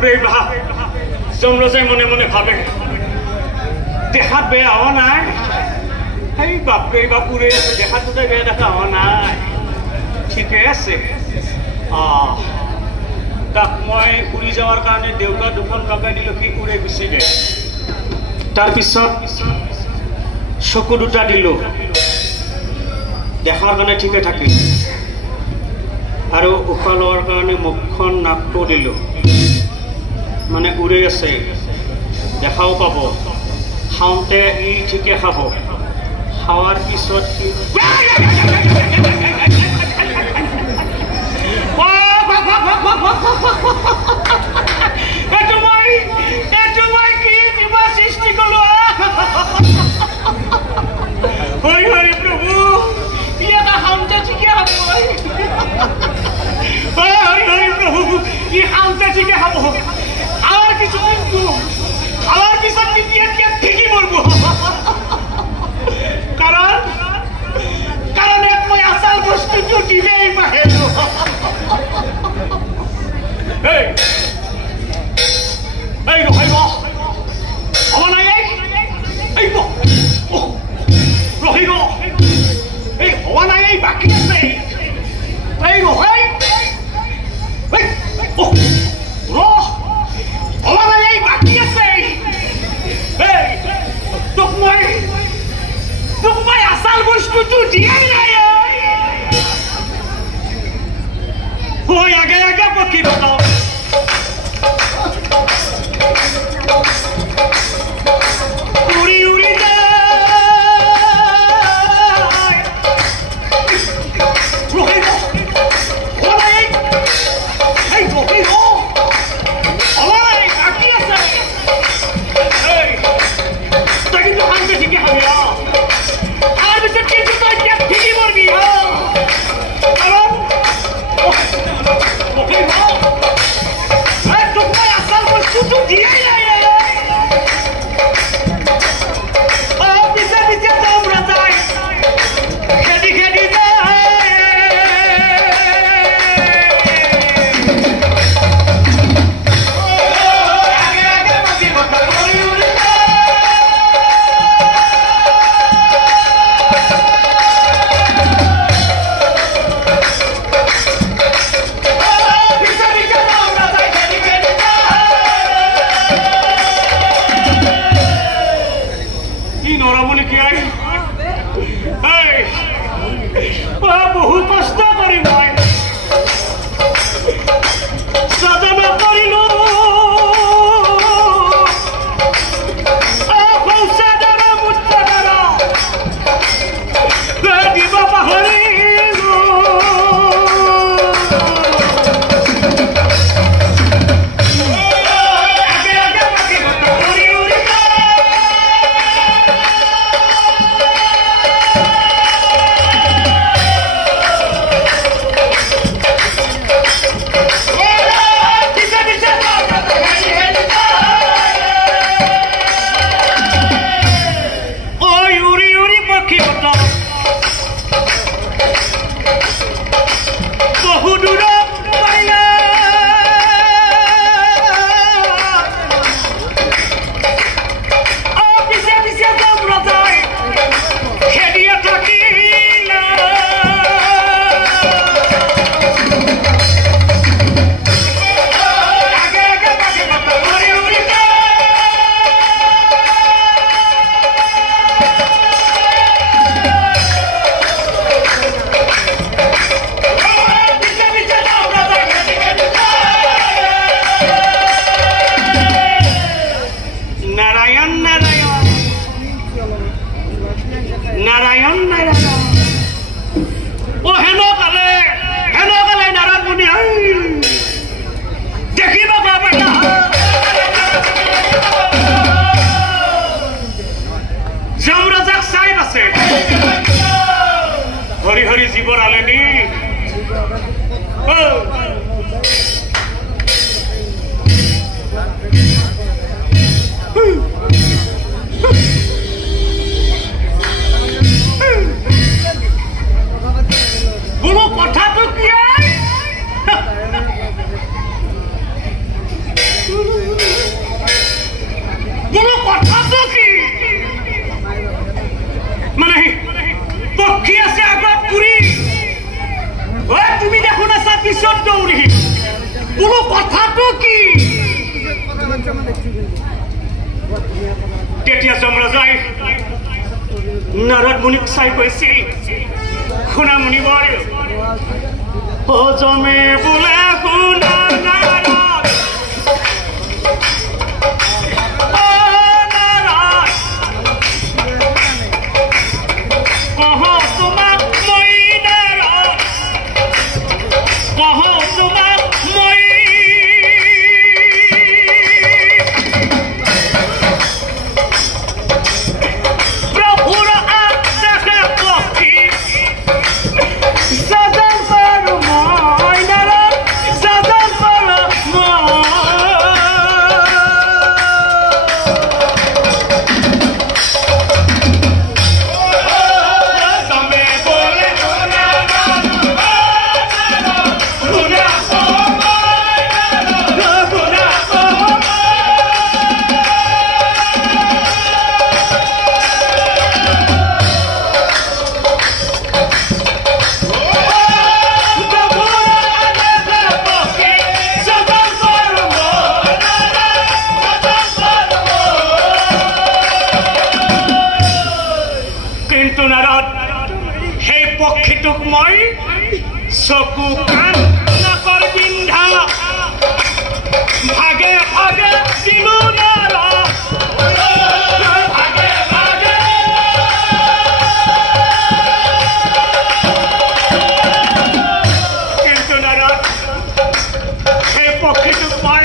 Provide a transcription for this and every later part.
বাপরে বাপ জমলসে মনে মনে ভাবে দেখাত বেয়া হওয়া নাই এই বাপরে বাপ উড়ে আছে দেখাত তো বেয়া দেখা হওয়া নাই ঠিকে আছে তাক মই উড়ি যাওয়ার কারণে দেউকা দুখন কাপড় দিল কি উড়ে গুছিলে তাৰপিছত চকু দুটা দিল দেখার কারণে ঠিকে থাকিল আর উশাহ লওয়ার কারণে মুখখন নাকটো দিল মানে উড়ে আছে দেখাও পাব খাওঁতে ই ঠিকে খাব খাওয়ার পিছত সৃষ্টি করলো হই হই প্রভু এটা হামটা ঠিকে হব হই হই প্রভু ই হামটা ঠিকে হব আর কিছু কিন্তু আমার পিছন দিয়ে ঠিকই মরবো কারণ কারণ এক মই আসল বস্তু দিবেই বাহেল এই এই রহিব আমার নাই এই রহিব এই হওয়া নাই এই বাকি আছে এই রহাই হওয়া নাই এই বাকি আছে এই তোক মই আসল বস্তুটো দিয়ে নাই ওই আগে আগে পক্ষী বাতাও উড়ি উড়ি যায় রহিব ওলাই এই রহিব ওলাই বাকি আছে এই তুই কিন্তু হামতে ঠিকই হবি আর বিশেষ কিন্তু তুই ঠিকই মরবি কারণ রহিব এই তোকে আসল বস্তু দিয়ে নাই তেতিয়া যমৰাজাই নাৰদ মুনিক চাই কৈছিল, শুনা মুনিবৰ, অ যমে বোলে শুনা নাৰদ, অ নাৰদ, কহ তোমাক মই নাৰদ, কহ তোমাক মই পক্ষীটোক মই চকু কাণ নাকৰ পিন্ধা ভাগে ভাগে দিলো নাৰদ, ভাগে ভাগে কিন্তু নাৰদ সেই পক্ষীটোক মই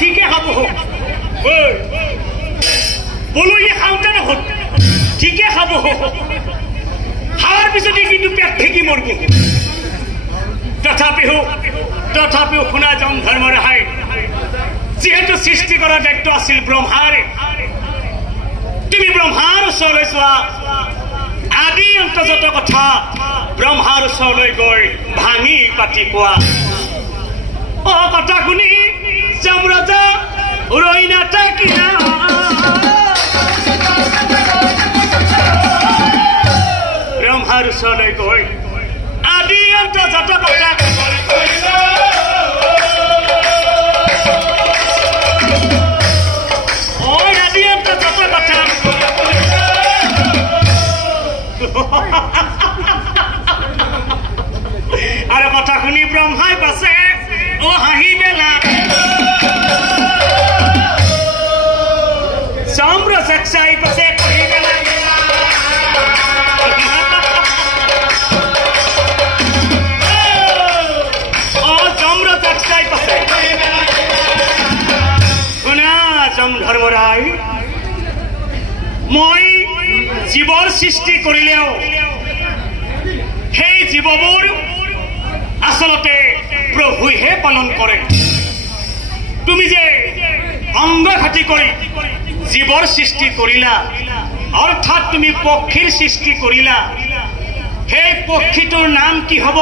ঠিকে খাব বলো, ই খাওঁতে নহল ঠিকে খাব, খাওয়ার পিছতে কিন্তু পেট ফেঁকি মরব। তথাপিও শুনা যম ধর্ম রেহাই, যেহেতু সৃষ্টি করার দায়িত্ব আছিল ব্রহ্মার, তুমি ব্রহ্মার ওচৰলৈ যোৱা, আদি অন্ত যত কথা ব্ৰহ্মাৰ ওচৰলৈ গৈ ভাঙি পাতি কোৱা। অ কথা শুনি যমৰাজা ৰৈ নাথাকিলা, ব্ৰহ্মাৰ ওচৰলৈ গৈ আদি অন্ত যত কথা আরে কথা শুনি ব্রহ্মাই পাছে ও হাঁহি বেলা, যমরাজাক চাই পাছে কহি বেলা, ও যমরাজাক চাই পাছে শুনা যম ধর্মরাই, মই জীবর সৃষ্টি করিলেও সেই জীববোৰ আসলতে প্ৰভুহে পালন কৰে। তুমি যে অংগঘাতী কৰি জীবৰ সৃষ্টি কৰিলা, অৰ্থাৎ তুমি পক্ষীৰ সৃষ্টি কৰিলা, সেই পক্ষীটোৰ নাম কি হ'ব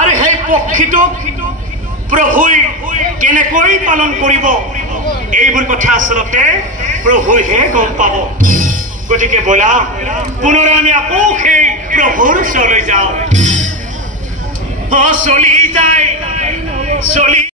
আৰু সেই পক্ষীটোক প্ৰভুই কেনেকৈ পালন কৰিব, এইবোৰ কথা আসলতে প্ৰভুহে গম পাব। গতিকে বলা পুনৰাই আমি আকৌ সেই প্ৰভুৰ ওচৰলৈ যাওঁ। চলি যায় চলি